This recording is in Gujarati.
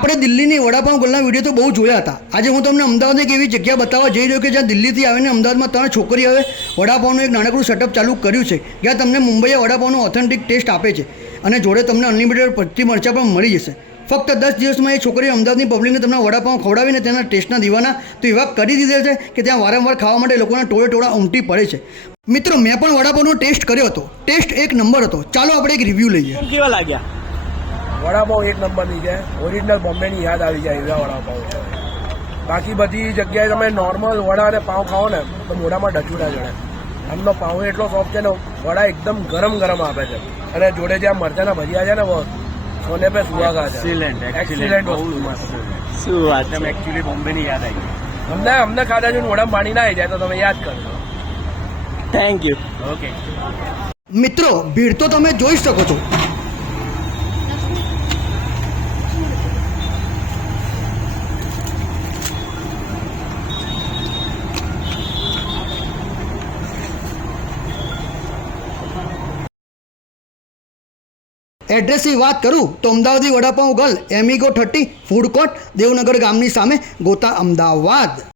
આપણે દિલ્હીની વડાપાઉં ગોલના વિડીયો તો બહુ જોયા હતા. આજે હું તમને અમદાવાદની એક એવી જગ્યા બતાવવા જઈ રહ્યો કે જ્યાં દિલ્હીથી આવીને અમદાવાદમાં 3 છોકરીઓએ વડાપાઉંનું એક નાનકડું સેટઅપ ચાલુ કર્યું છે, જ્યાં તમને મુંબઈએ વડાપાઉંનો ઓથેન્ટિક ટેસ્ટ આપે છે અને જોડે તમને અનલિમિટેડ પચી મરચાં પણ મળી જશે. ફક્ત 10 દિવસમાં એ છોકરીઓ અમદાવાદની પબ્લિકને તમને વડાપાઉં ખવડાવીને તેના ટેસ્ટના દીવાના તો એવા કરી દીધા છે કે ત્યાં વારંવાર ખાવા માટે લોકોના ટોળે ઉમટી પડે છે. મિત્રો, મેં પણ વડાપાઉંનો ટેસ્ટ કર્યો હતો. ટેસ્ટ એક નંબર હતો. ચાલો આપણે એક રિવ્યૂ લઈએ. કેવા લાગ્યા? વડાપાઉં એક નંબરની છે. ઓરિજિનલ બોમ્બેની યાદ આવી જાય એવા વડાપાઉં છે. બાકી બધી જગ્યાએ તમે નોર્મલ વડા અને પાઉં ખાઓ ને તો મોઢામાં ડચું ના જડે. આમનો પાઉં એટલો સોફ્ટ છે ને, વડા એકદમ ગરમ આપે છે અને જોડે જે આ મરચાના ભજીયા છે ને સોને પે સુહાગા છે. એક્સિલેન્ટ વસ્તુ મસ્ત. શું વાત છે, એકચ્યુઅલી બોમ્બેની યાદ આવી. અમને ખાધા છે મોઢામાં પાણી ના આવી જાય તો તમે યાદ કરજો. Thank you. ઓકે મિત્રો, ભીડ તો તમે જોઈ શકો છો. એડ્રેસની વાત કરું તો Amdavadi vadapav girl amigo 30 food court, Devnagar ગામની સામે, ગોતા, અમદાવાદ.